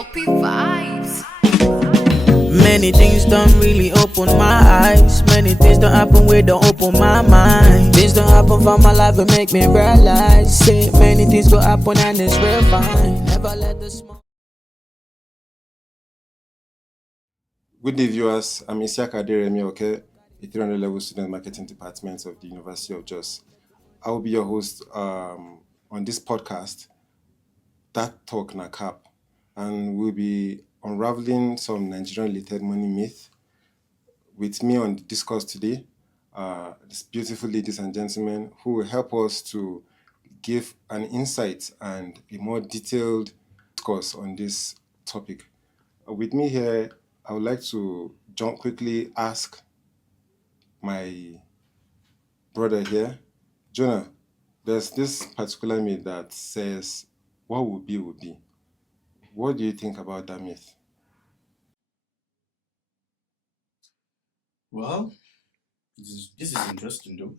LP vibes. Many things don't really open my eyes. Many things don't happen we don't open my mind. Things don't happen for my life and make me realize. Say many things go happen and it's real fine. Never let the smoke. Good day, viewers. I'm Isiaka Aderemi Oke, a 300 level student marketing department of the University of Jos. I will be your host on this podcast, Dat Talk Na Cap, and we'll be unraveling some Nigerian-related money myth. With me on the discourse today, these beautiful ladies and gentlemen who will help us to give an insight and a more detailed discourse on this topic. With me here, I would like to quickly ask my brother here, Jonah. There's this particular myth that says, "What will be, will be." What do you think about that myth? Well, this is interesting though,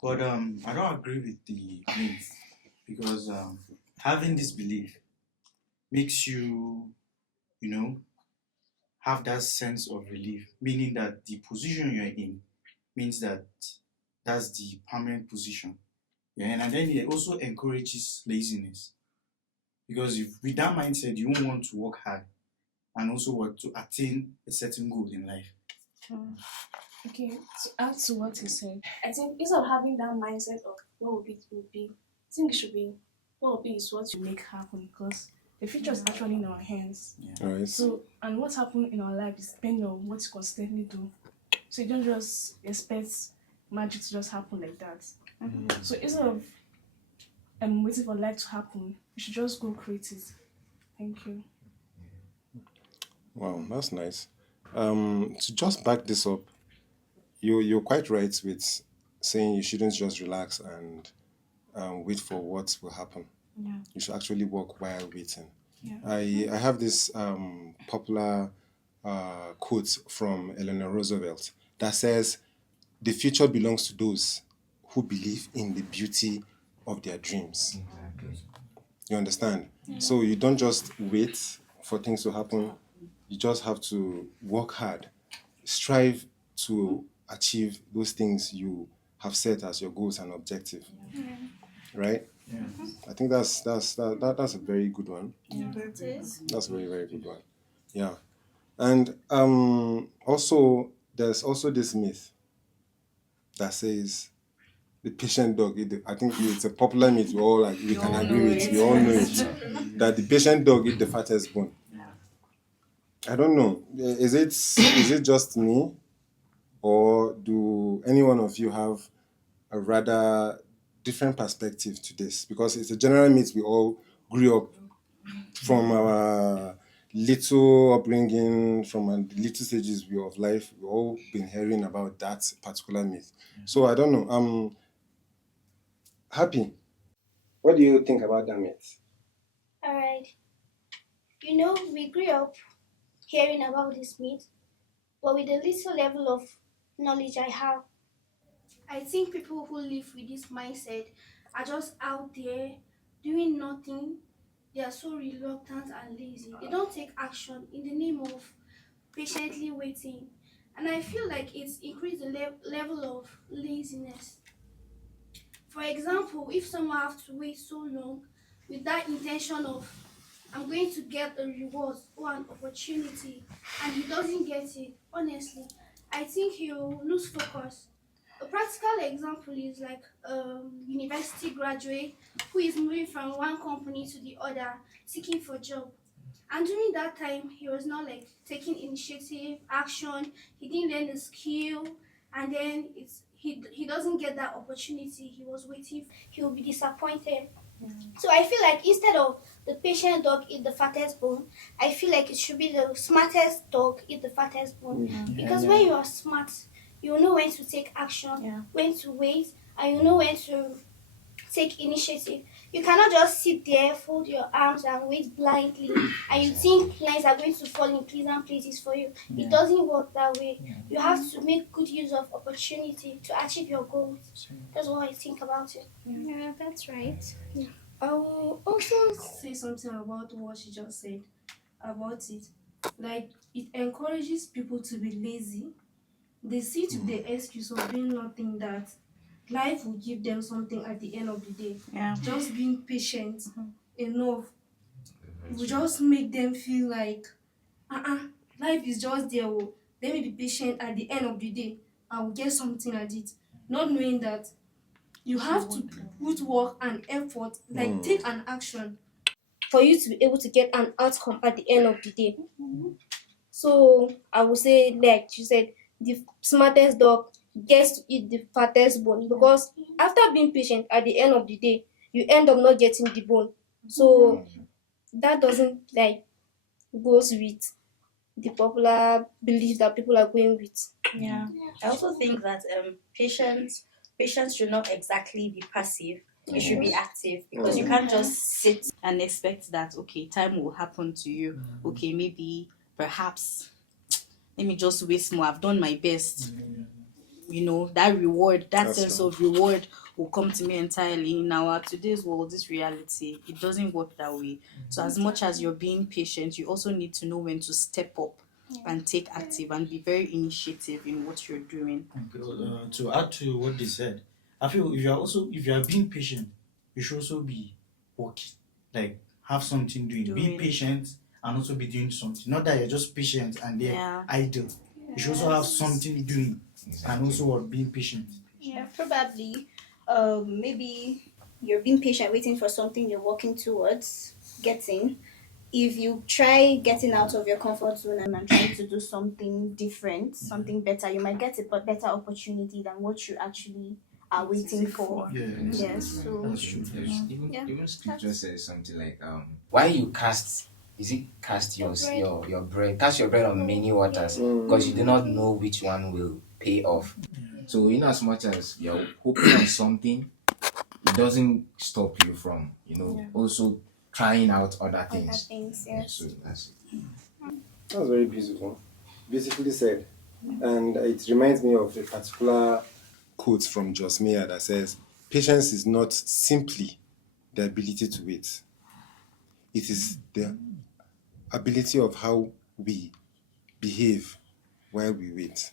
but I don't agree with the myth because having this belief makes you, have that sense of relief, meaning that the position you're in means that that's the permanent position. Yeah, and then it also encourages laziness because if with that mindset, you won't want to work hard and also want to attain a certain goal in life. Okay, to add to what you said, I think instead of having that mindset of what will be, I think it should be what will be is what you make happen because the future is actually in our hands. All right. So, and what's happening in our life is depending on what you consistently do. So you don't just expect magic to just happen like that. So instead of waiting for life to happen, you should just go create it. Thank you. Wow, that's nice. To just back this up, you're quite right with saying you shouldn't just relax and wait for what will happen. Yeah. You should actually work while waiting. Yeah. I have this popular quote from Eleanor Roosevelt that says, "The future belongs to those who believe in the beauty of their dreams." You understand? So you don't just wait for things to happen. You just have to work hard, strive to achieve those things you have set as your goals and objective. Right? Yeah. I think that's a very good one. It is. That's a very, very good one. Yeah. And also there's also this myth that says the patient dog I think it's a popular myth we can agree with. We all know it. That the patient dog eat the fattest bone. I don't know. Is it just me, or do any one of you have a rather different perspective to this? Because it's a general myth we all grew up from our little upbringing, from our little stages of life. We've all been hearing about that particular myth. So I don't know. Happy. What do you think about that myth? Alright. We grew up hearing about this myth, but with the little level of knowledge I have, I think people who live with this mindset are just out there doing nothing. They are so reluctant and lazy. They don't take action in the name of patiently waiting. And I feel like it's increased the level of laziness. For example, if someone has to wait so long with that intention of I'm going to get a reward or an opportunity and he doesn't get it, honestly, I think he'll lose focus. A practical example is like a university graduate who is moving from one company to the other seeking for a job. And during that time, he was not like taking initiative, action, he didn't learn the skill, and then he doesn't get that opportunity he was waiting for. He will be disappointed. So I feel like instead of the patient dog eat the fattest bone, I feel like it should be the smartest dog eat the fattest bone. Because when you are smart, you know when to take action, when to wait, and you know when to take initiative. You cannot just sit there, fold your arms, and wait blindly, and you think lines are going to fall in pleasant places for you. It doesn't work that way. You have to make good use of opportunity to achieve your goals. That's what I think about it. Yeah, that's right. I will also say something about what she just said. about it. Like, it encourages people to be lazy. They see it with the excuse of doing nothing, that life will give them something at the end of the day. Yeah. Just being patient enough will just make them feel like, life is just there. Oh, let me be patient. At the end of the day, I will get something at it. Not knowing that you have to put work and effort, like take an action for you to be able to get an outcome at the end of the day. So I would say, like you said, the smartest dog gets to eat the fattest bone, because after being patient, at the end of the day, you end up not getting the bone. So that doesn't like goes with the popular belief that people are going with. Yeah. I also think that patience should not exactly be passive. It should be active, because you can't just sit and expect that okay, time will happen to you. Okay, maybe perhaps let me just wait more. I've done my best. That reward, that That's sense right. of reward will come to me entirely. In our today's world, this reality, it doesn't work that way. So as much as you're being patient, you also need to know when to step up and take active and be very initiative in what you're doing. To add to what they said, I feel if you are being patient, you should also be working. Like, have something doing. Be Doing. patient and also be doing something. Not that you're just patient and they're Yeah. idle. You should also have something doing and also being patient. Yeah, probably. Maybe you're being patient, waiting for something you're working towards getting. If you try getting out of your comfort zone and trying to do something different, something better, you might get a better opportunity than what you actually are waiting for. Yes, so That's true. Even scripture says something like why you cast cast your bread, cast your bread on many waters, because you do not know which one will pay off. So in as much as you're hoping on something, it doesn't stop you from also trying out other things. other things, yes. So that's it. That's very beautiful. Beautifully said. And it reminds me of a particular quote from Jos Meyer that says, patience is not simply the ability to wait. It is the ability of how we behave while we wait.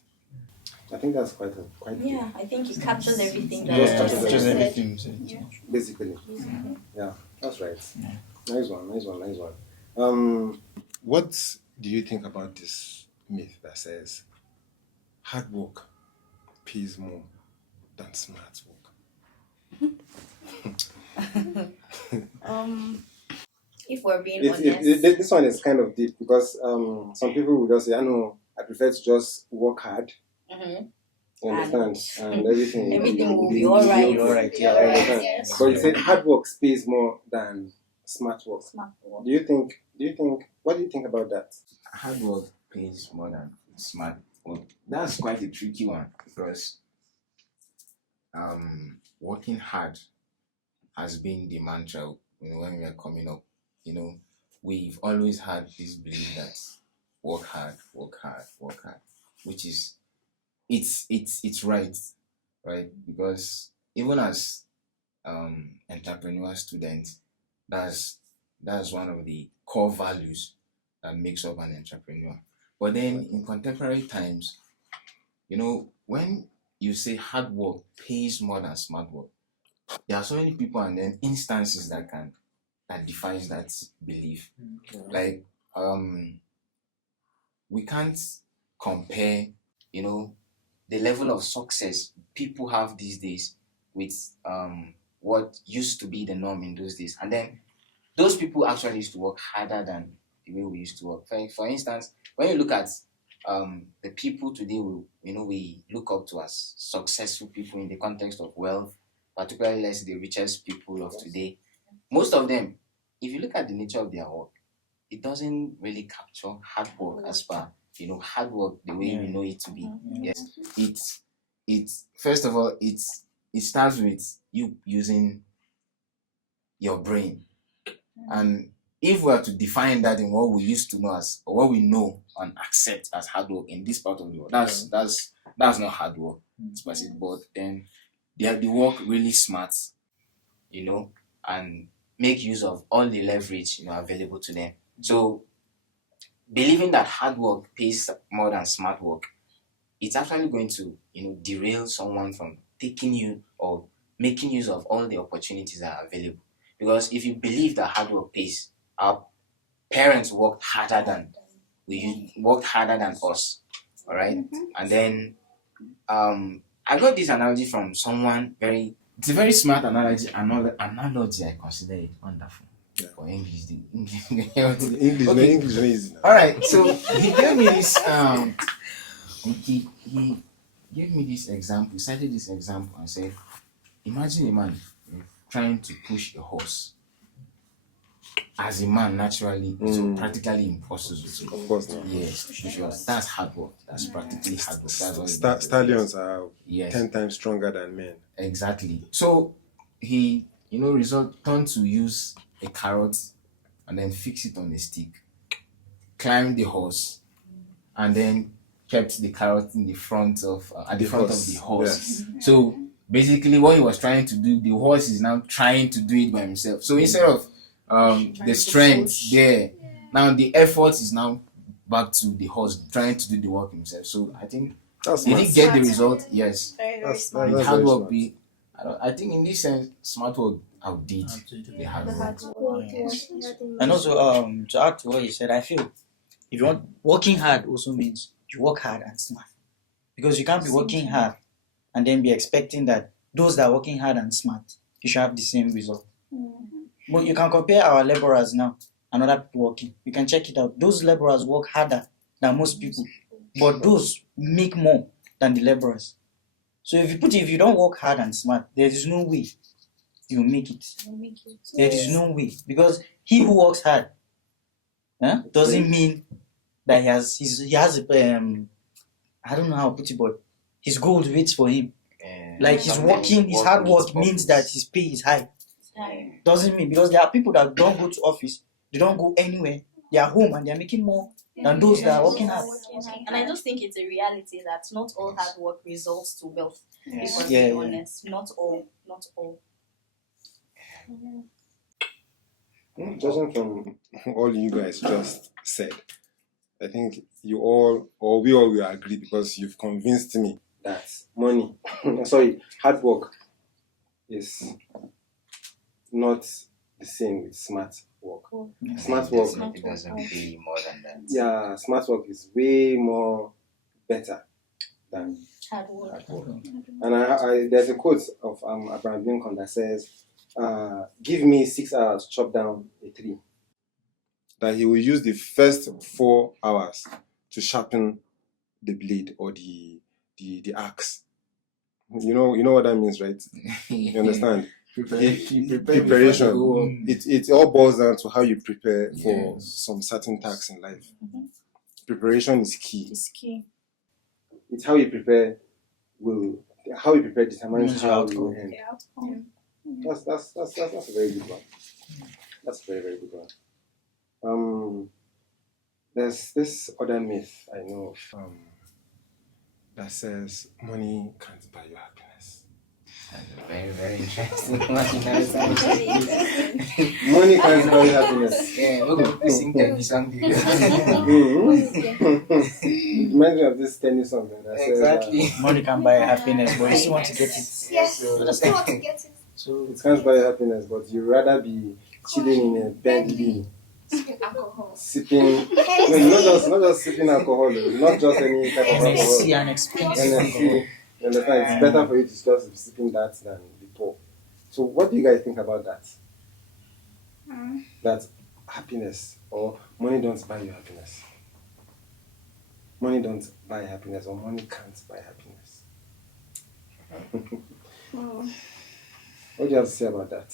I think that's quite Yeah, I think it captures everything. Just captures Just everything. everything. Basically. Yeah, that's right. Nice one. What do you think about this myth that says hard work pays more than smart work? If we're being honest, This one is kind of deep because some people will just say, I prefer to just work hard. You understand? And everything will be all right. All right. Yeah, I understand. Yes. But you said hard work pays more than smart work. smart work. Do you think? What do you think about that? Hard work pays more than smart work. That's quite a tricky one, because working hard has been the mantra. When we are coming up, we've always had this belief that work hard, which is it's right, because even as entrepreneur students, that's one of the core values that makes up an entrepreneur. But then in contemporary times, when you say hard work pays more than smart work, there are so many people and then instances that defies that belief. Like we can't compare, the level of success people have these days with what used to be the norm in those days. And then those people actually used to work harder than the way we used to work. For instance, when you look at the people today we look up to as successful people in the context of wealth, particularly let's say the richest people of today, most of them, if you look at the nature of their work, it doesn't really capture hard work as per hard work the way we know it to be. Yes, it's first of all it starts with you using your brain, and if we are to define that in what we used to know as, or what we know and accept as hard work in this part of the world, that's not hard work, but then they have the work really smart, and make use of all the leverage available to them. So believing that hard work pays more than smart work, it's actually going to, derail someone from taking you or making use of all the opportunities that are available. Because if you believe that hard work pays, our parents worked harder than us, all right? And then I got this analogy from someone it's a very smart analogy. I consider it wonderful. Yeah. For English, English Okay. is easy. All right, so he gave me this. He gave me this example. He cited this example and said, "Imagine a man trying to push a horse. As a man, naturally, it's practically impossible. Of course not. Yes, because that's hard work. That's practically hard work. That's all it is. Stallions are Yes. 10 times stronger than men. Exactly. So he, turned to use a carrot and then fix it on a stick, climbed the horse, and then kept the carrot in the front of at the front of the horse. Yes. So basically, what he was trying to do, the horse is now trying to do it by himself. So instead of the strength there, now the effort is now back to the horse trying to do the work himself. So I think That's did smart. he get the result? Yes. That's With very hard work smart. be, I think in this sense, smart work outdid the hard work. And also, to add to what you said, I feel if you want working hard also means you work hard and smart, because you can't be working hard and then be expecting that those that are working hard and smart you should have the same result. But you can compare our laborers now and other people working. You can check it out. Those laborers work harder than most people, but those make more than the laborers. So if you don't work hard and smart, there is no way you make it. There is no way, because he who works hard doesn't mean that he has I don't know how to put it, but his goal waits for him. Like he's working, his hard work means that his pay is high. Doesn't mean, because there are people that don't go to office, they don't go anywhere, they are home and they are making more than those that are working hard. And I just think it's a reality that not all hard work results to wealth. Yes. If Yeah, we're yeah. honest, not all. Judging from all you guys just said, I think you all, or we all will agree, because you've convinced me that hard work is not the same with smart work. Smart work, It doesn't pay more than that. yeah, smart work is way more better than Hard work. And I there's a quote of Abraham Lincoln that says, "Give me 6 hours to chop down a tree." That he will use the first 4 hours to sharpen the blade or the axe. You know what that means, right? You understand? Preparation. It all boils down to how you prepare for some certain tasks in life. Preparation is key. It's key. It's how you prepare determines how you will end. That's a very good one. That's a very, very good one. There's this other myth I know of that says money can't buy you happiness. That's a very, very interesting one. Money can't buy you happiness. Yeah, okay, sing the song. It reminds me of this tennis song that says, Exactly. Money can buy happiness, but you still want to get it. Yes, you still want to get it. So it can't buy you happiness, but you'd rather be chilling in a Bentley, Alcohol. sipping. No, not just sipping alcohol, not just any type of alcohol. NSC and expensive alcohol. NSC. You understand? It's better for you to just be sipping that than be poor. So, what do you guys think about that? That happiness or money don't buy you happiness. Money don't buy happiness, or money can't buy happiness. What do you have to say about that?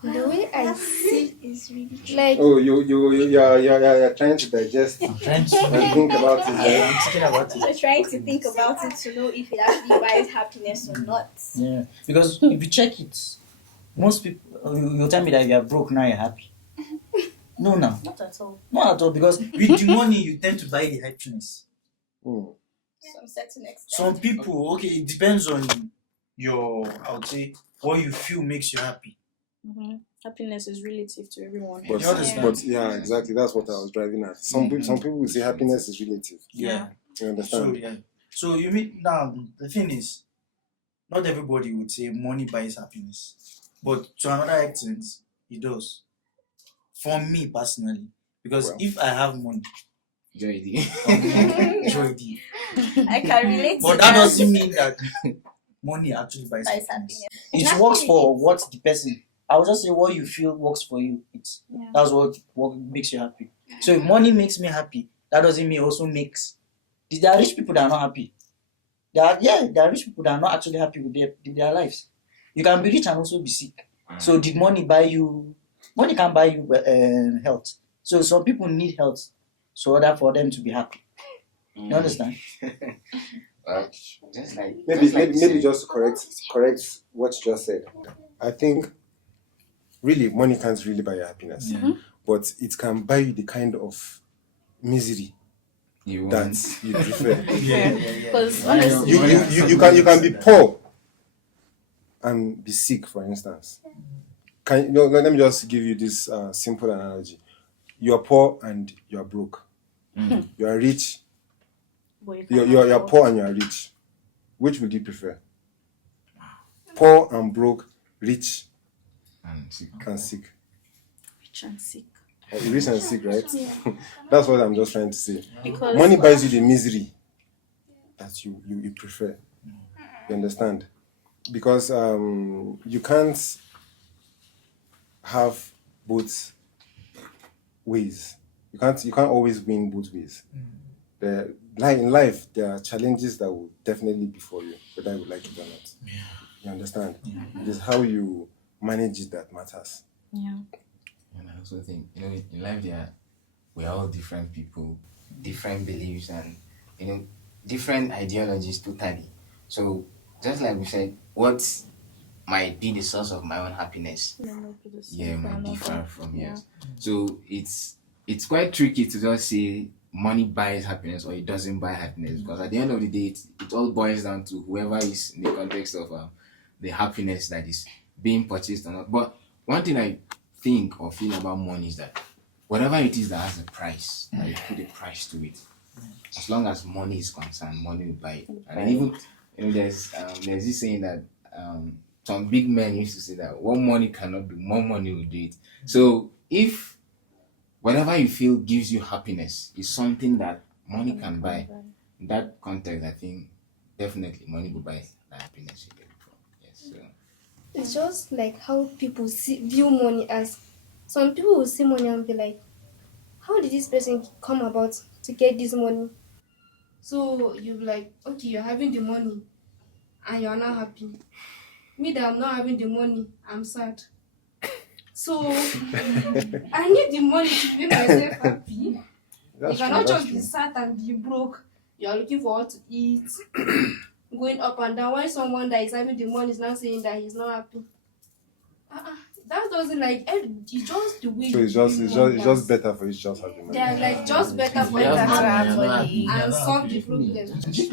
The way I see is really Like, Oh, you're trying to digest I'm trying to and think about it. I'm Right? thinking about it. I'm trying to think about it to know if it actually buys happiness or not. Yeah, because if you check it, most people you'll tell me that you are broke now you're happy. No, Not at all. not at all. Because with the money you tend to buy the happiness. Some certain extent. Some people, okay, it depends on your, I would say, what you feel makes you happy. Happiness is relative to everyone. But, You understand? but yeah, exactly. That's what I was driving at. Some people will say happiness is relative. Yeah. You understand? So yeah. So you mean now the thing is, not everybody would say money buys happiness, but to another extent, it does. For me personally, because Well. if I have money, Joy D. joy deep. I can relate But to that doesn't mean that money actually buys Buys happiness. happiness. It works for what the person. I would just say what you feel works for you. That's what makes you happy. So if money makes me happy, that doesn't mean it also makes. There are rich people that are not happy. There are rich people that are not actually happy with their lives. You can be rich and also be sick. So did money buy you? Money can buy you health. So some people need health, so order for them to be happy. You understand? Well, just like Maybe just to correct what you just said. I think really money can't really buy you happiness, but it can buy you the kind of misery you that want. you prefer. Because honestly, You can be poor and be sick, for instance. Let me just give you this simple analogy. You are poor and you are broke. You are rich. You are poor and you are rich. Which would you prefer? Poor and broke, rich And sick. and sick. rich and sick. Rich and sick, right? That's what I'm just trying to say. Because Money buys you the misery that you prefer. You understand? Because you can't have both ways. You can't always win both ways. In life, there are challenges that will definitely be for you, whether you like it or not. You understand? It is how you manage it that matters. yeah. And I also think, in life we are all different people, different beliefs, and different ideologies totally. So just like we said, what might be the source of my own happiness, might differ from yours. So it's quite tricky to just say money buys happiness or it doesn't buy happiness, because at the end of the day, it all boils down to whoever is in the context of the happiness that is being purchased or not. But one thing I think or feel about money is that whatever it is that has a price, that you put a price to it, as long as money is concerned, money will buy it. And even there's this saying that some big men used to say that what money cannot do, more money will do it. So if whatever you feel gives you happiness is something that money can buy, in that context, I think definitely money will buy the happiness you get from. Yes. So. It's just like how people view money as. Some people will see money and be like, how did this person come about to get this money? So you'll be like, okay, you're having the money and you're not happy. Me that I'm not having the money, I'm sad. So I need the money to make myself happy. You cannot just be sad and be broke. You're looking for what to eat, going up and down. Why someone that is having the money is now saying that he's not happy? That doesn't it's just the way. So it's just better for you to just have the money. They're like just better for you to Yeah. have money and solve the problem. So if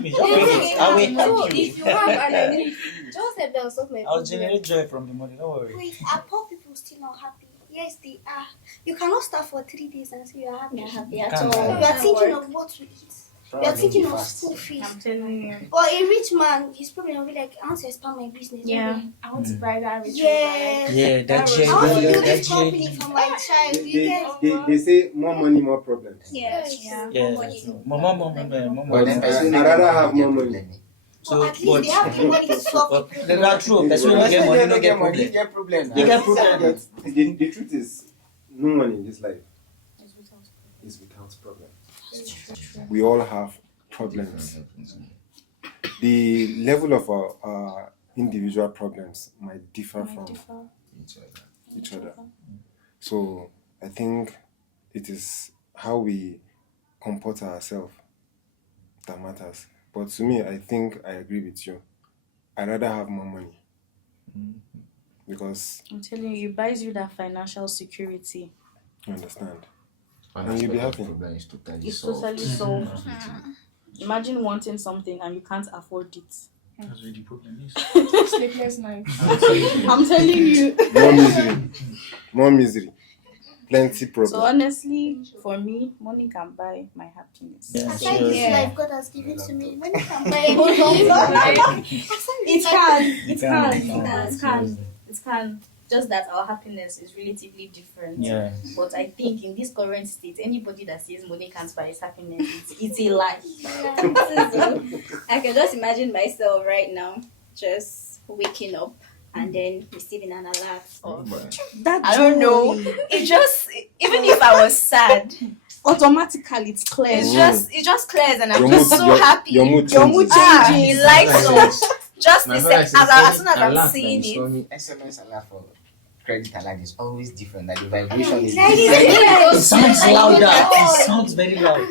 you have an need, just help them solve my I'll problem. generate joy from the money. Don't worry. Wait, are poor people still not happy? Yes, they are. You cannot start for 3 days and say you are happy. Not happy at Can't. all. You are thinking of what to eat. You are thinking of school fees. I'm telling you. But a rich man, his problem will be like, I want to expand my business. Yeah. I want to buy that rich Yes. Yeah, that I want to build this JD. company for my child. You get They say more money, more problems. yes. Yeah. Yeah, more But then I'd rather have more money. But at least they have the money to solve the problem. That's true. Person who get money, no get problem. You get problem. You get problem. The truth is, no one in this life is without problems. We all have problems. The level of our individual problems might differ from each other. So I think it is how we comport ourselves that matters. But to me, I think I agree with you. I'd rather have more money. Because I'm telling you, it buys you that financial security. you understand. And you'll be happy. Problem is totally It's solved. totally solved. Imagine wanting something and you can't afford it. That's where the problem is. Sleepless nights. I'm telling you. More misery, plenty So problem. honestly, for me, money can buy my happiness. Yeah, Aside sure. this life God has given to me, when you can buy anything. It can. Just that our happiness is relatively different. Yeah. But I think in this current state, anybody that says money can't buy his happiness, it's a lie. I can just imagine myself right now just waking up and then receiving an alert of That I don't know. joy, It just, even if I was sad, automatically it's clear. it just clears, and I'm Your just mood- so your- happy. your mood Your mood changes. changes. Like so, just My the brother same. says As soon as I'm alert seeing when you it, saw me, SMS alert for credit alert is always different. Like the vibration is Like, different. It sounds louder. It sounds very loud.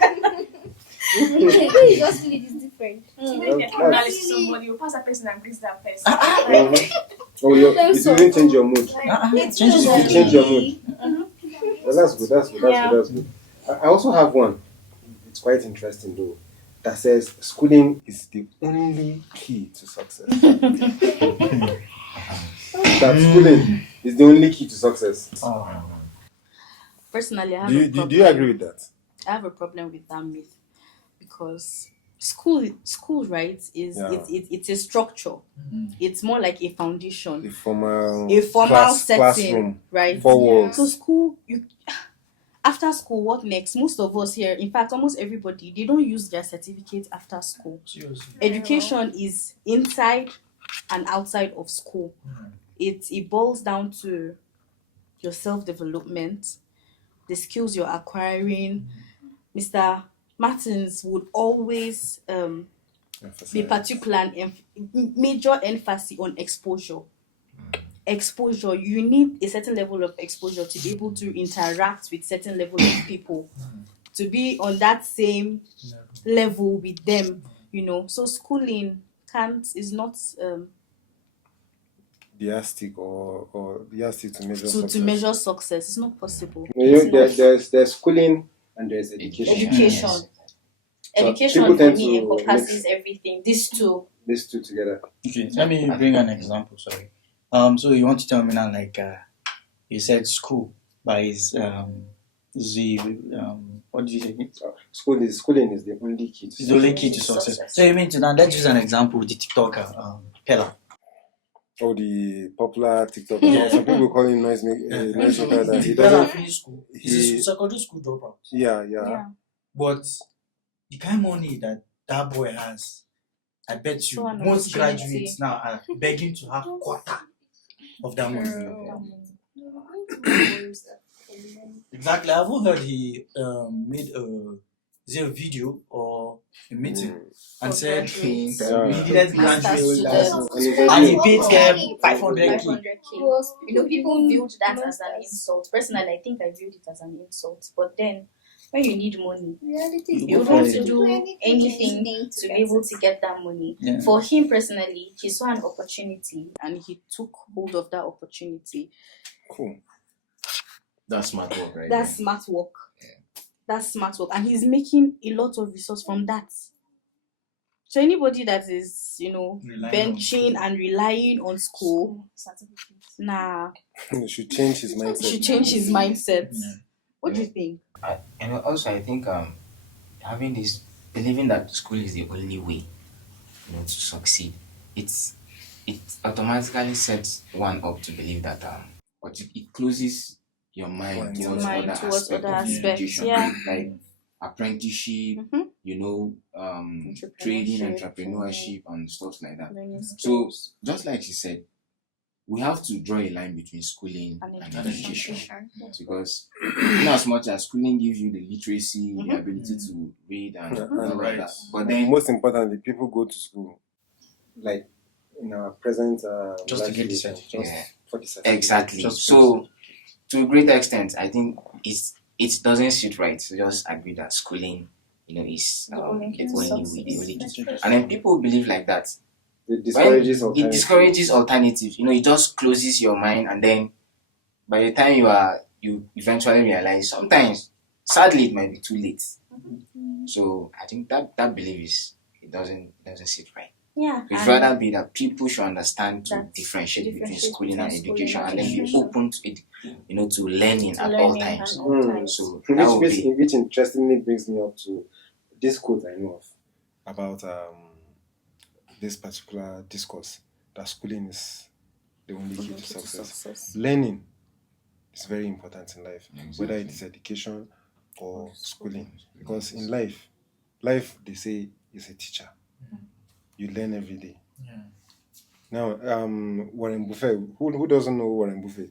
when you just feel it is different. When you acknowledge somebody, you pass that person and greet that person. Oh, it didn't change your mood. It changes It change your mood. Well, that's good. That's good. I also have one. It's quite interesting though. That says schooling is the only key to success. That schooling is the only key to success. Personally, I have Do a you problem. do you agree with that? I have a problem with that myth because school right is it's a structure. It's more like a foundation, A formal setting, classroom, right? 4 walls. So school, after school, what next? Most of us here, in fact, almost everybody, they don't use their certificate after school. Seriously. Education is inside and outside of school. It boils down to your self-development, the skills you're acquiring. Mr. Martins would always be particular and major emphasis on exposure. Exposure, you need a certain level of exposure to be able to interact with certain level of people, to be on that same level with them, So schooling is not The yardstick or the yardstick to measure to success. measure success. It's not possible. There's schooling and there's education. Education. So Education people for tend me to encompasses everything. These two. These two together. Okay, let me bring an example. Sorry. So you want to tell me now, like, you said school, but what did you say again? Schooling is the only key to It's the only key to success. So you mean to now? Let's use an example with the TikToker, Pella. Oh, the popular TikTok. Some people call him noise maker. That he Pella doesn't. finished school. He's a secondary school dropout. Yeah. But the kind of money that boy has, I bet you So an most opportunity. graduates now are begging to have quarter of that money. Exactly. I haven't heard he made a video or a meeting and said he needed graduates and he paid them 500k. People viewed that as an insult. Personally, I think I viewed it as an insult. But then, when you need money, you want to do anything to be able to get that money. Yeah. For him personally, he saw an opportunity and he took hold of that opportunity. Cool. That's smart work, right? That's smart work. That's smart work. And he's making a lot of resource from that. So anybody that is, benching and relying on school, nah, He should change his mindset. Yeah. What do you think? And also, I think having this believing that school is the only way, to succeed, it automatically sets one up to believe that but it closes your mind towards other aspects of education, like apprenticeship, trading, entrepreneurship, and stuff like that. So, just like she said, we have to draw a line between schooling and education. Because in as much as schooling gives you the literacy, the ability to read and all of that, but then most importantly, people go to school like in our present just to get the certificate. For the certificate. Exactly. So to a great extent, I think it doesn't sit right to just agree that schooling, is the only way. And then people believe like that. It discourages alternatives. It just closes your mind, and then by the time you eventually realize, sometimes sadly it might be too late. So I think that belief it doesn't sit right. Yeah. It's and rather be that people should understand to that differentiate between differentiate schooling and between schooling education, and then be education. open to it, to learning To at all learning times. at all times. So that would be Which interestingly brings me up to this quote I know of about this particular discourse, that schooling is the only key to success. Learning is very important in life, whether it is education or schooling. Because in life they say is a teacher. You learn every day. Yeah. Now, Warren Buffett, who doesn't know Warren Buffett?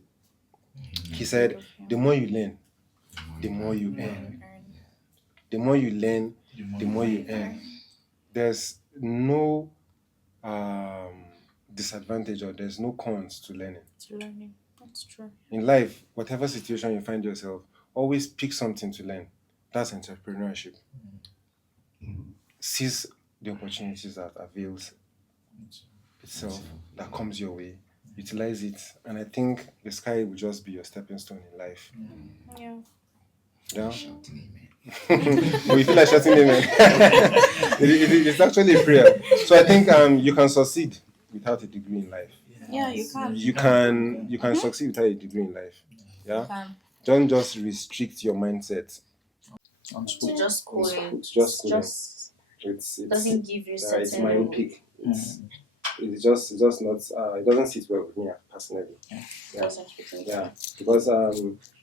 He said, the more you learn, the more you earn. The more you learn, the more you earn. There's no disadvantage, or there's no cons to learning. That's true. In life, whatever situation you find yourself, always pick something to learn. That's entrepreneurship. Seize the opportunities that avails itself, that comes your way. Utilize it, and I think the sky will just be your stepping stone in life. Yeah. Yeah. But you feel like shouting amen. It's actually a prayer. So I think you can succeed without a degree in life. Yeah, you can. You can succeed without a degree in life. Yeah. You can. Don't just restrict your mindset. To just schooling. Just schooling. It's doesn't give you certain. It's my own pick. It's just not. It doesn't sit well with me personally. Yeah. Because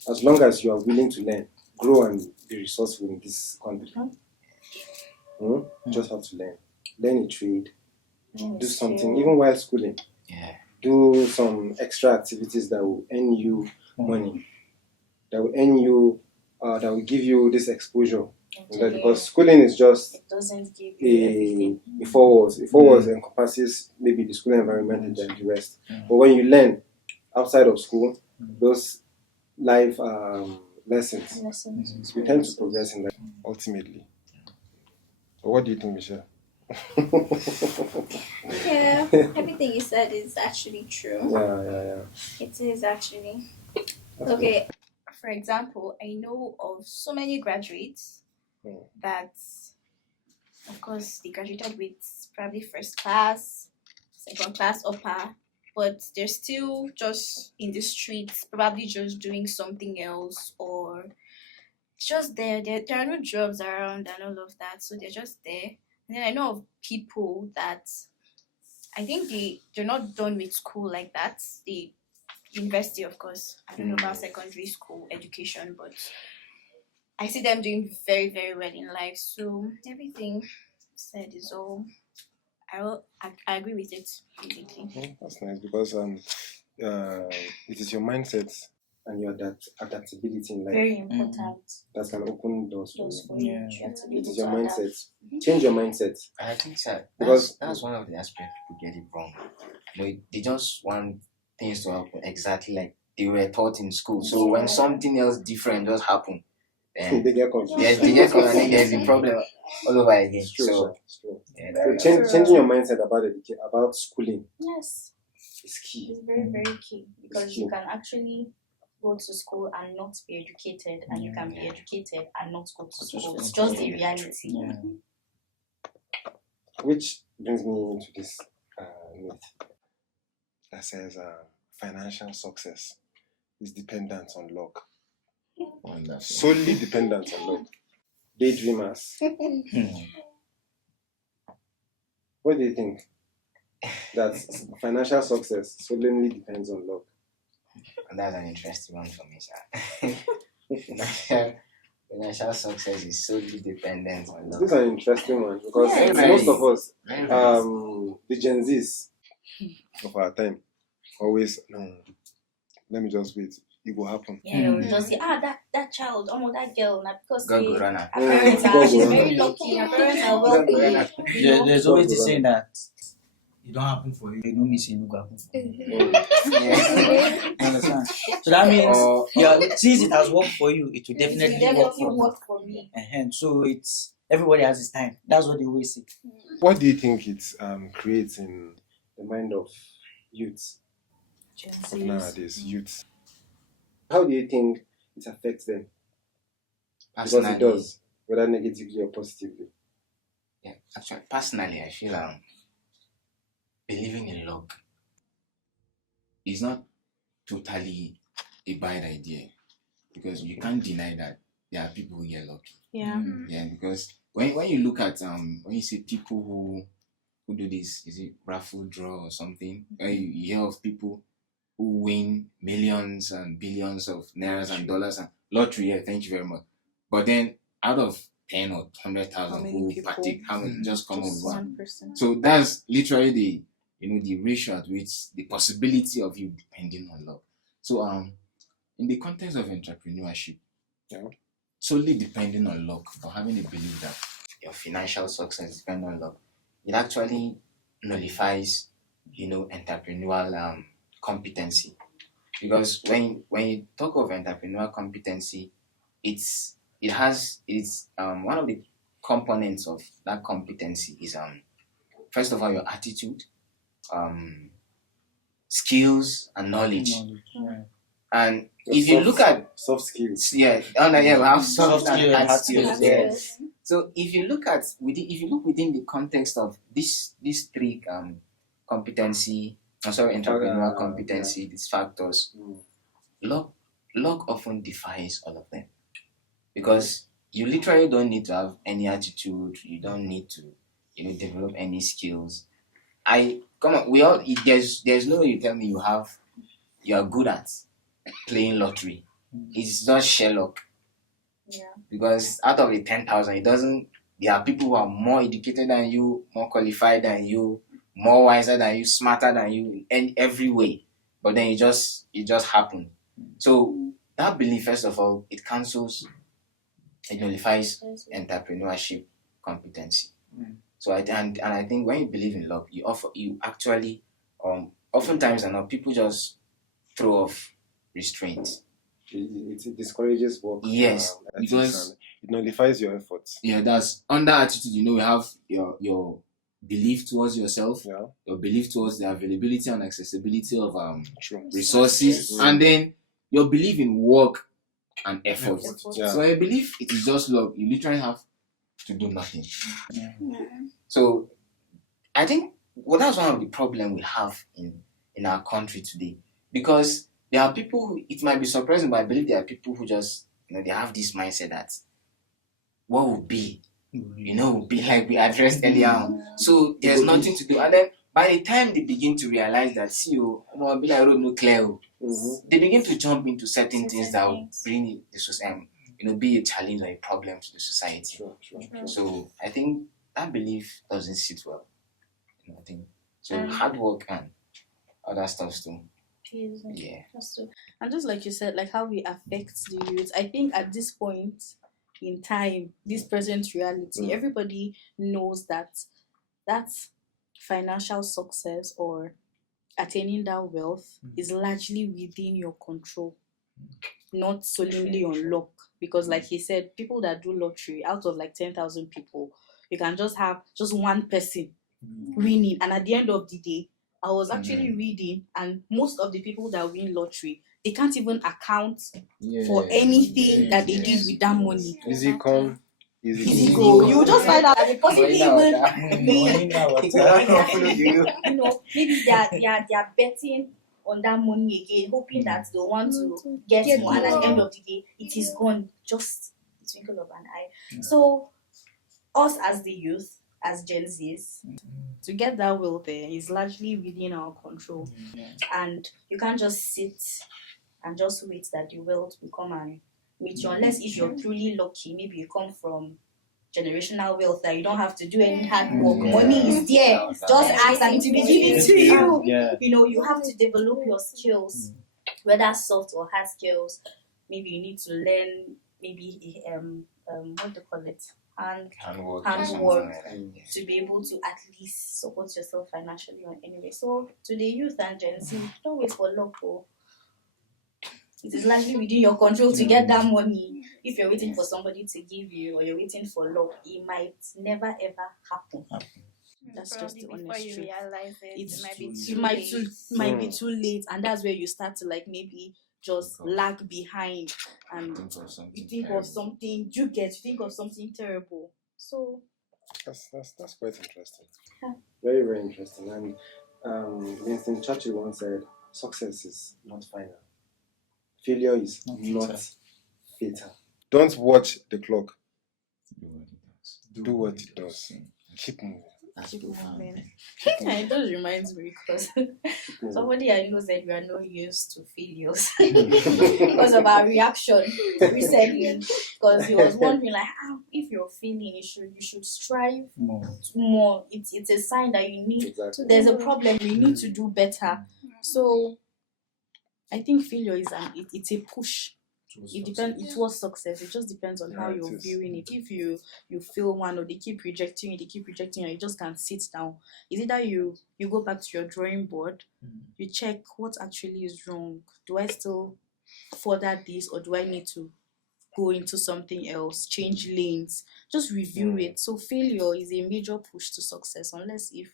as long as you are willing to learn, grow, and be resourceful in this country, you just have to learn. Learn a trade. Do something, even while schooling. Yeah. Do some extra activities that will earn you money. That will earn you. That will give you this exposure. Because schooling is just it doesn't give you a 4 walls. The 4 walls encompasses maybe the school environment and then the rest. But when you learn outside of school, those life lessons, we tend to progress in life ultimately. So what do you think, Michelle? Yeah, everything you said is actually true. Yeah. It is actually. Okay, for example, I know of so many graduates that, of course, they graduated with probably first class, second class, upper, but they're still just in the streets, probably just doing something else, or just there. There are no jobs around and all of that, so they're just there. And then I know of people that I think they're not done with school like that. The university, of course. I don't know about secondary school education, but I see them doing very, very well in life. So everything said is all. I agree with it basically. That's nice, because it is your mindset and your adaptability in life very important. that can open doors for you. You have to be It able is your to adapt. mindset. Change your mindset. I think so. Because- That's one of the aspects people get it wrong. They just want things to happen exactly like they were taught in school. So when something else different just happen, then They get confused. they get caught, and then there's a problem all over again. It's true, So sir. It's true. yeah, So changing your mindset about schooling Yes, is key. it's very, very key because key. you can actually go to school and not be educated, and you can be educated and not go to school. It's just the reality. Yeah. Which brings me into this myth that says financial success is dependent on luck. Solely dependent on luck. Daydreamers. What do you think? That financial success solely depends on luck. that's an interesting one for me, sir. Financial success is solely dependent on This is luck. an interesting one because Very, most of us, very, the Gen Zs of our time, always no. Let me just wait. It will happen. Yeah, you just say, that child, that girl, now because God they, go her runner. parents God are, go she's runner. very lucky, her parents are wealthy. Yeah, there's always the saying that it don't happen for you. You don't miss it, it go happen for you. Yeah. You understand? So that means since it has worked for you, it will It definitely will work for definitely you. work for me. So it's everybody has his time. That's what they always say. What do you think it creates in the mind of youth of nowadays? Youth. How do you think it affects them? Because it Personally, does, whether negatively or positively. yeah, actually, personally, I feel luck is not totally a bad idea, because you can't deny that there are people who get lucky. Yeah. Yeah, because when you look at when you see people who do this, is it raffle draw or something? You hear of people who win millions and billions of nairas and dollars and lottery. Yeah, thank you very much. But then out of 10 or 100,000 who partake, how many just come up with one? So that's literally the ratio at which the possibility of you depending on luck. So in the context of entrepreneurship, solely depending on luck or having a belief that your financial success depends on luck, it actually nullifies, entrepreneurial competency. Because when you talk of entrepreneurial competency, it's one of the components of that competency is first of all your attitude, skills and knowledge. And if you look at soft skills, we have soft and hard skills. Yes. So if you look within the context of these three entrepreneurial competency, these factors, luck often defies all of them, because you literally don't need to have any attitude. You don't need to, develop any skills. There's no way you tell me you are good at playing lottery. It's not Sherlock. Yeah. Because out of the 10,000, there are people who are more educated than you, more qualified than you, more wiser than you, smarter than you in every way. But then it just happened. So that belief, first of all, it nullifies entrepreneurship competency. So I think when you believe in luck, you actually oftentimes people just throw off restraint. It discourages work. Yes, because it nullifies your efforts. Yeah, that's under attitude. You have your belief towards yourself, your belief towards the availability and accessibility of resources, and then your belief in work and effort. So I believe it is just luck. You literally have to do nothing. So I think that's one of the problems we have in our country today, because there are people who, it might be surprising, but I believe there are people who just, they have this mindset that what will be, will be like we addressed earlier on. So there's nothing to do. And then by the time they begin to realize that, be like road no clear, they begin to jump into certain things that will bring the society, be a challenge or a problem to the society. Sure. So I think that belief doesn't sit well. I think so. Hard work and other stuff too. Yeah. And just like you said, like how we affect the youth, I think at this point in time, this present reality, everybody knows that financial success or attaining that wealth is largely within your control, not solely on luck. Because like he said, people that do lottery, out of like 10,000 people, you can just have just one person winning, and at the end of the day, I was actually reading, and most of the people that win lottery, they can't even account for anything that they did with that money. Easy come, easy go. You just find out that the person even maybe they are betting on that money again, hoping that they want to get more, and at the end of the day, it is gone, just a twinkle of an eye. So us as the youth, as Gen Zs, to get that wealth there is largely within our control. And you can't just sit and just wait that the wealth will come and meet you, unless if you're truly lucky, maybe you come from generational wealth that you don't have to do any hard work. Money is there, just ask and it will be given to you. You have to develop your skills, whether soft or hard skills. Maybe you need to learn what do you call it? Handwork to be able to at least support yourself financially or anyway. So to the youth and Gen Z, don't wait for luck. It is largely within your control to get that money. If you're waiting for somebody to give you, or you're waiting for luck, it might never ever happen. That's just the honest before you truth. realize It might be too late, and that's where you start to maybe just lag behind, and you think of something terrible. So that's quite interesting. Very, very interesting. And Winston Churchill once said, "Success is not final. Failure is not fatal." Don't watch the clock. Do what it does. Keep moving. Keep moving. It just reminds me because somebody I know said we are not used to failures because of our reaction recently. Because he was wondering like, if you're failing, you should strive more. It's a sign that you need. Exactly. There's a problem. You need to do better. So I think failure is it's a push. It depends. It was success. It just depends on how you're viewing it. If you feel one or they keep rejecting you, you just can't sit down. Is either you go back to your drawing board, you check what actually is wrong. Do I still further this, or do I need to go into something else, change lanes? Just review it. So failure is a major push to success, unless if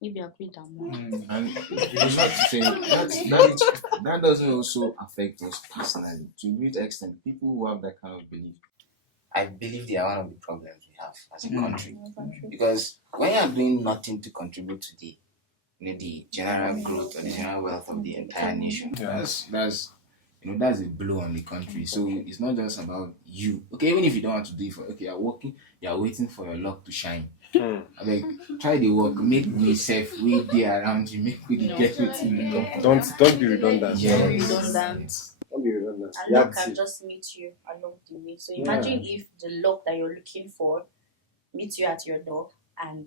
maybe I quit that more. And it's not to say that doesn't also affect us personally. To a great extent, people who have that kind of belief, I believe they are one of the problems we have as a country. Because when you are doing nothing to contribute to the general growth or the general wealth of the entire nation, that's a blow on the country. So it's not just about you. Okay, even if you don't want to do it you're working, you're waiting for your luck to shine. Like, try the work, make yourself way there around you, make we get it. Don't be redundant. Don't be redundant. Don't be redundant. And luck can just meet you along the way. So imagine if the luck that you're looking for meets you at your door and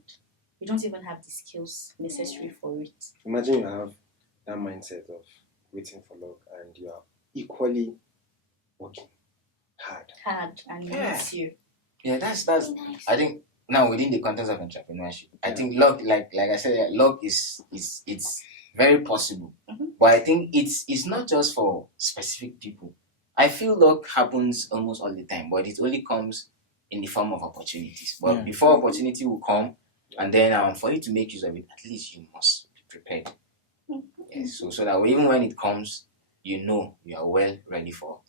you don't even have the skills necessary for it. Imagine you have that mindset of waiting for luck and you are equally working hard and it meets you. Yeah, that's I think now within the context of entrepreneurship, I think luck, like I said, luck is it's very possible. But I think it's not just for specific people. I feel luck happens almost all the time, but it only comes in the form of opportunities. But before opportunity will come, and then for you to make use of it, at least you must be prepared. Yes, so that even when it comes, you know you are well ready for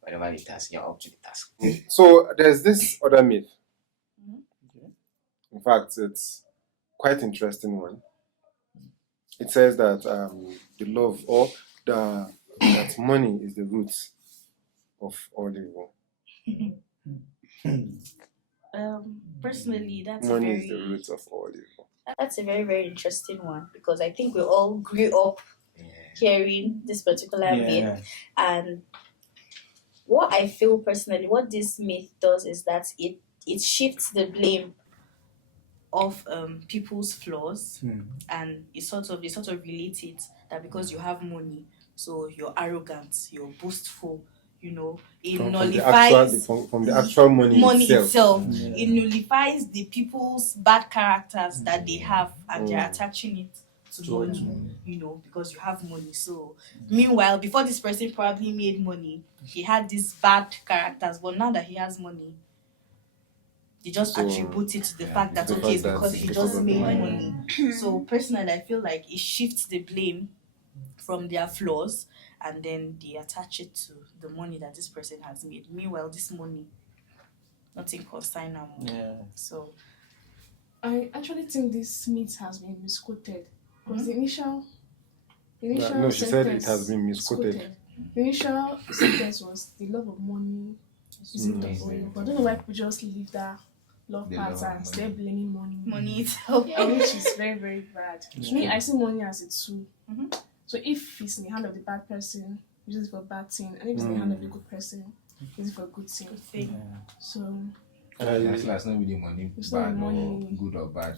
whatever the task, you're up to the task. So there's this other myth. In fact, it's quite interesting one. It says that the love or that money is the root of all evil. Personally, that's money is the root of all evil. That's a very, very interesting one because I think we all grew up hearing this particular myth, and what I feel personally, what this myth does is that it shifts the blame of people's flaws, and it sort of relates it that because you have money, so you're arrogant, you're boastful. It nullifies from the actual money itself. It nullifies the people's bad characters that they have, and they're attaching it to money. Because you have money. So meanwhile, before this person probably made money, he had these bad characters, but now that he has money, they just attribute it to the fact that it's because he just made money. So personally, I feel like it shifts the blame from their flaws, and then they attach it to the money that this person has made. Meanwhile, this money, nothing concern them. So I actually think this myth has been misquoted because the initial no, she said it has been misquoted. The initial sentence was the love of money is the root of all evil. But I don't know why people just leave that love part and start blaming money itself, which is very, very bad. To me, I see money as a tool. So if it's in the hand of the bad person, use it for a bad thing, and if it's in the hand of the good person, use it for a good thing. So it's not really money, bad or good or bad.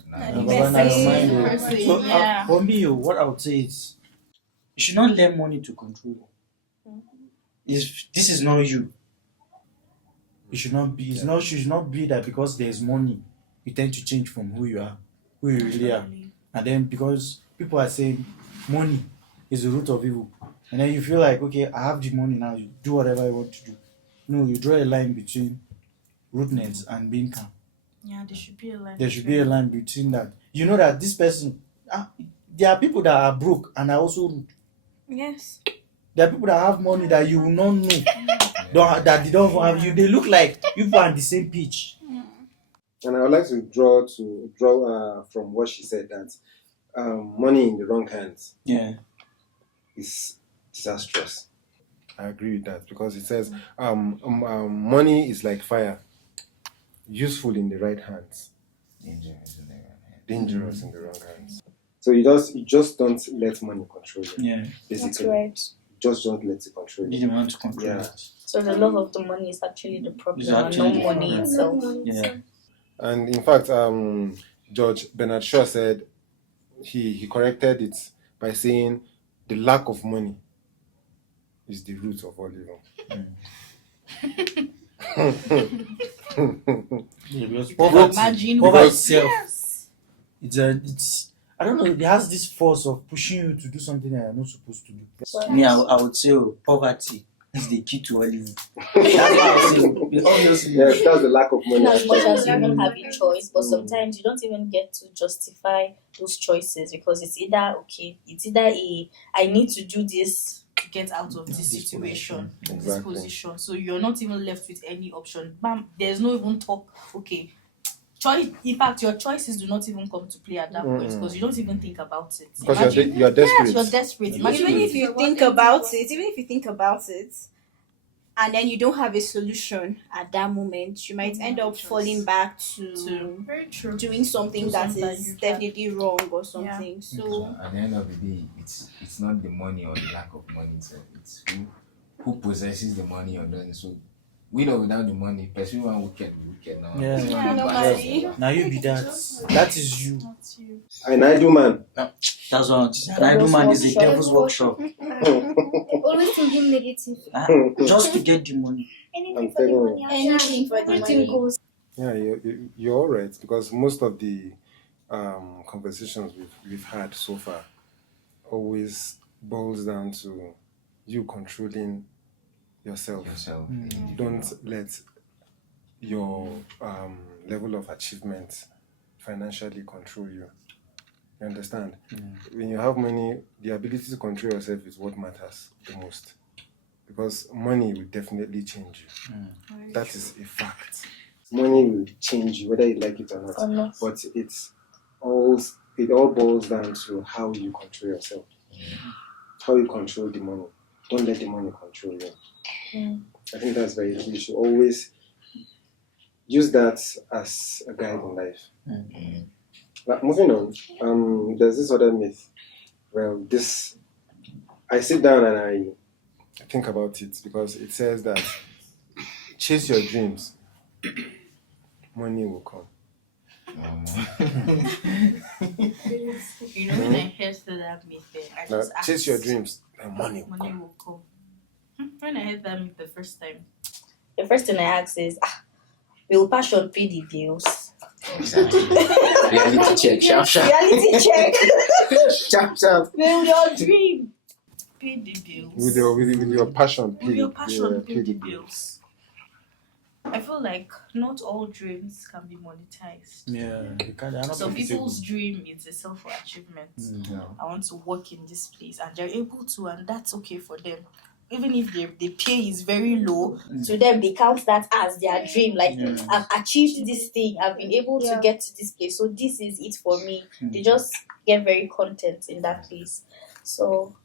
For me, what I would say is you should not let money to control you. If this is not you, it should not be. It should not be that because there's money, you tend to change from who you are, who you really are, and then because people are saying money is the root of evil, and then you feel like, okay, I have the money now, you do whatever you want to do. No, you draw a line between rudeness and being calm. Yeah, there should be a line. There should be a line between that. You know that this person, there are people that are broke and are also rude. Yes. There are people that have money that you will not know, that they don't have you. They look like you are on the same pitch. And I would like to draw from what she said that money in the wrong hands Yeah. is disastrous. I agree with that because it says money is like fire, useful in the right hands, dangerous in the wrong hands. So you just don't let money control you. Yeah. Basically, That's right. just don't let it control You you. don't want to control Yeah. it. So the love of the money is actually the problem, It's and actually not the money problem. itself. Yeah. And in fact, George Bernard Shaw said he corrected it by saying the lack of money is the root of all evil. Yeah, because Imagine poverty what- itself, it's I don't know, it has this force of pushing you to do something that you're not supposed to do. Me, I would say poverty is the key to all evil. That's what I would say. Obviously. Yes, that's the lack of money. In as much as you even have a choice, but sometimes you don't even get to justify those choices because it's either I need to do this to get out of this situation, this Exactly. position. So you're not even left with any option. Bam, there's no even talk. Okay, choice. In fact, your choices do not even come to play at that point because you don't even think about it. Because you're desperate. Yes, you're desperate. Imagine Even if you think about it, and then you don't have a solution at that moment, you might end up falling back to very true. doing something that is definitely wrong or something. So at the end of the day, it's not the money or the lack of money itself. It's who possesses the money or doesn't. So with or without the money, person one wicked now. Yeah. normally, Now you be that. That is you. An idle man. That's what I'm saying. An idle man is a devil's workshop. Always thinking negative. Just to get the money. Anything for the money. anything for the Everything money. goes. Yeah, you're all right because most of the conversations we've had so far always boils down to you controlling yourself. Don't let your level of achievement financially control you. You understand? When you have money, the ability to control yourself is what matters the most. Because money will definitely change you. That is a fact. Money will change you, whether you like it or not. But it all boils down to how you control yourself. How you control the money. Don't let the money control you. I think that's very key. You should always use that as a guide in life. But moving on, there's this other myth. Well, I sit down and I think about it because it says that chase your dreams, money will come. You know, when I heard that myth, I Now, just asked, chase your dreams, and money will money come. will come. When I heard that myth the first thing I asked is, will passion pay the bills? Exactly. Reality check. Sharp. Reality check. Sharp. Will your dream pay the bills? With your passion, Will your passion pay pay the bills? I feel like not all dreams can be monetized. Yeah. They're not Some profitable. people's dream is a self-achievement. I want to work in this place, and they're able to, and that's okay for them. Even if the pay is very low, to them they count that as their dream. Like, I've achieved this thing, I've been able to get to this place, so this is it for me. They just get very content in that place. So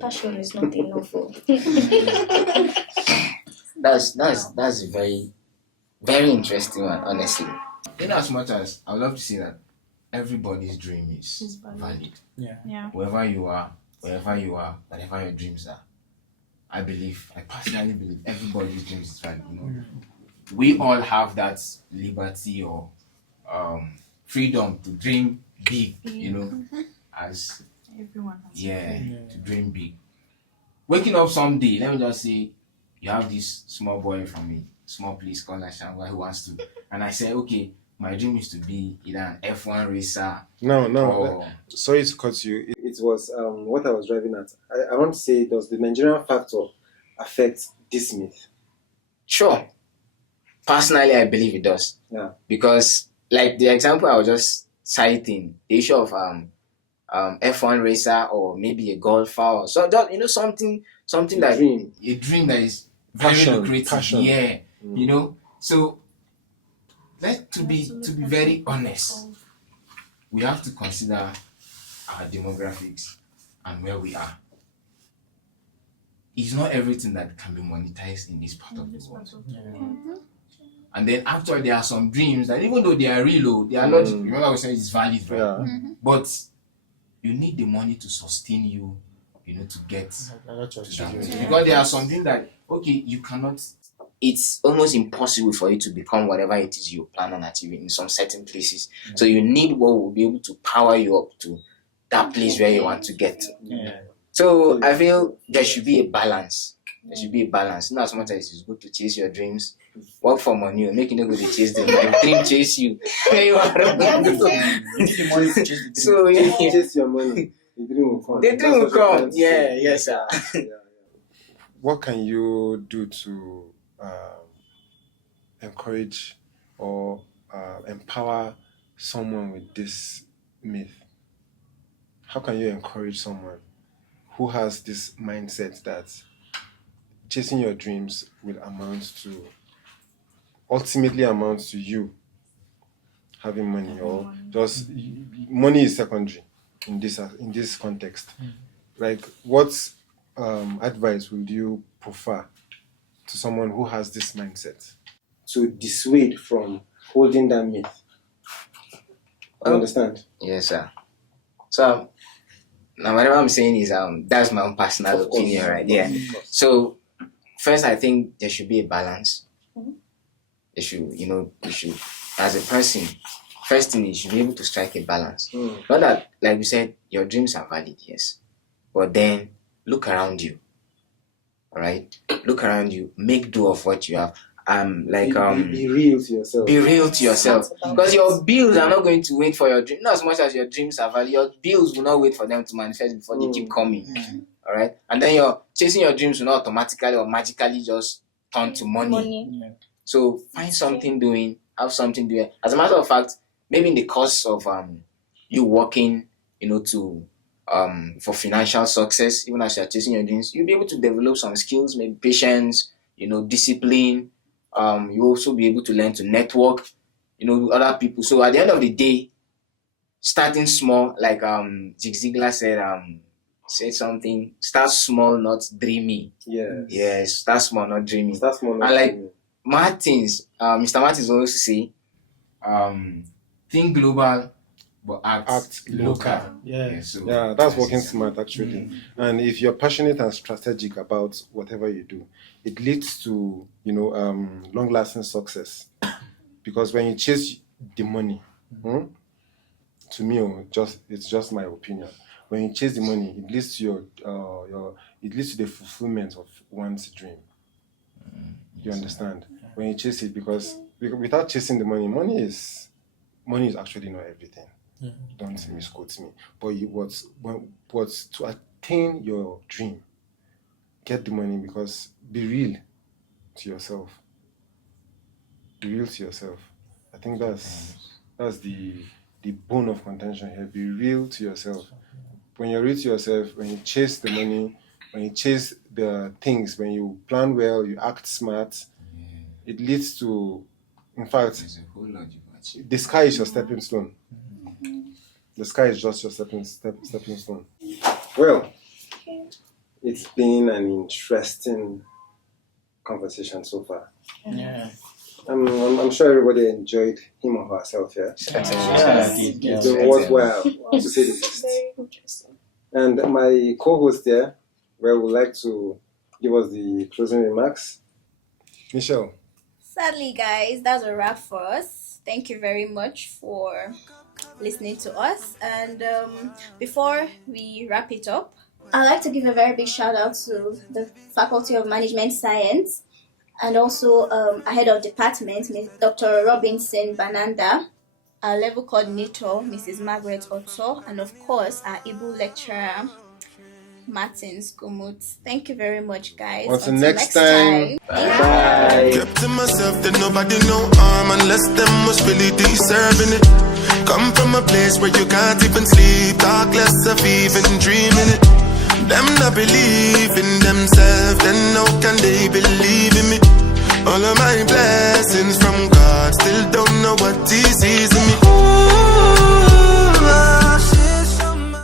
passion is not enough. That's a very, very interesting one, honestly. In as much as I would love to say that everybody's dream is valid. Yeah. Wherever you are, whatever your dreams are, I personally believe everybody's dreams is valid. You know? We all have that liberty or freedom to dream big, you know, as Everyone has to dream big. Waking up someday, let me just say, you have this small boy from a small place called Ashangwa who wants to, and I say, okay, my dream is to be either an F1 racer. No. Sorry to cut you. It was what I was driving at. I want to say, does the Nigerian factor affect this myth? Sure. Personally, I believe it does. Yeah. Because, like the example I was just citing, the issue of F1 racer or maybe a golfer, or so just, you know, something that a dream that is very lucrative. Yeah. You know. So to be very honest, we have to consider our demographics and where we are. It's not everything that can be monetized in this part of the world. And then after, there are some dreams that even though they are real, they are not, remember we said it's valid, right? But you need the money to sustain you, to get to that. Because there are some things that, okay, you cannot. It's almost impossible for you to become whatever it is you plan on achieving in some certain places. So you need what will be able to power you up to that place where you want to get to. So I feel there should be a balance. There should be a balance. Not as much as it's good to chase your dreams, work for money, or make you not go to chase them. Like dream chase you. Where you are. So yeah, Chase your money. The dream will come. the dream will come. Yeah, yes, sir. What can you do to encourage or empower someone with this myth? How can you encourage someone who has this mindset that chasing your dreams will ultimately amount to you having money, or just money is secondary in this context? Like, what advice would you prefer to someone who has this mindset to dissuade from holding that myth? You understand? Yes, sir. So now whatever I'm saying is that's my own personal opinion, right? Yeah. So first, I think there should be a balance. You should, as a person, first thing is you should be able to strike a balance. Not that, like we said, your dreams are valid, yes, but then look around you. All right, look around you. Make do of what you have. Be real to yourself. Be real to yourself, because your bills are not going to wait for your dream. Not as much as your dreams are valid, your bills will not wait for them to manifest before they keep coming. All right, and then your chasing your dreams will not automatically or magically just turn to money. So find something doing, have something doing. As a matter of fact, maybe in the course of you working, to for financial success, even as you're chasing your dreams, you'll be able to develop some skills, maybe patience, discipline. You also be able to learn to network, with other people. So at the end of the day, starting small, like Zig Ziglar said something, start small, not dreamy. Yes, start small, not dreamy. Start small, not and like dreamy. Mr. Martins always say, think global, but act local. Yeah, that's working smart, actually. And if you're passionate and strategic about whatever you do, it leads to long-lasting success. Because when you chase the money, to me, it's just my opinion. When you chase the money, it leads to it leads to the fulfillment of one's dream. You understand? When you chase it, because without chasing the money is actually not everything. Don't misquote me. But to attain your dream, get the money, because be real to yourself. Be real to yourself. I think that's the bone of contention here. Be real to yourself. When you're real to yourself, when you chase the money, when you chase the things, when you plan well, you act smart, it leads to, in fact, the sky is your stepping stone. The sky is just your stepping stone. Well, it's been an interesting conversation so far. I'm sure everybody enjoyed him or herself, yeah? It's been worthwhile, to say the least. Very interesting. And my co-host there, would like to give us the closing remarks. Michelle. Sadly, guys, that's a wrap for us. Thank you very much for listening to us. And before we wrap it up, I'd like to give a very big shout out to the Faculty of Management Science, and also our head of department, Ms. Dr. Robinson Bananda, our level coordinator, Mrs. Margaret Otto, and of course, our Igbo lecturer, Martins Gumut. Thank you very much, guys. Until next time. Bye. Kept to myself that nobody know harm unless them was really deserving it. Come from a place where you can't even sleep, talk less of even dreaming it. Them not believe in themselves, then how can they believe in me? All of my blessings from God, still don't know what He sees in me.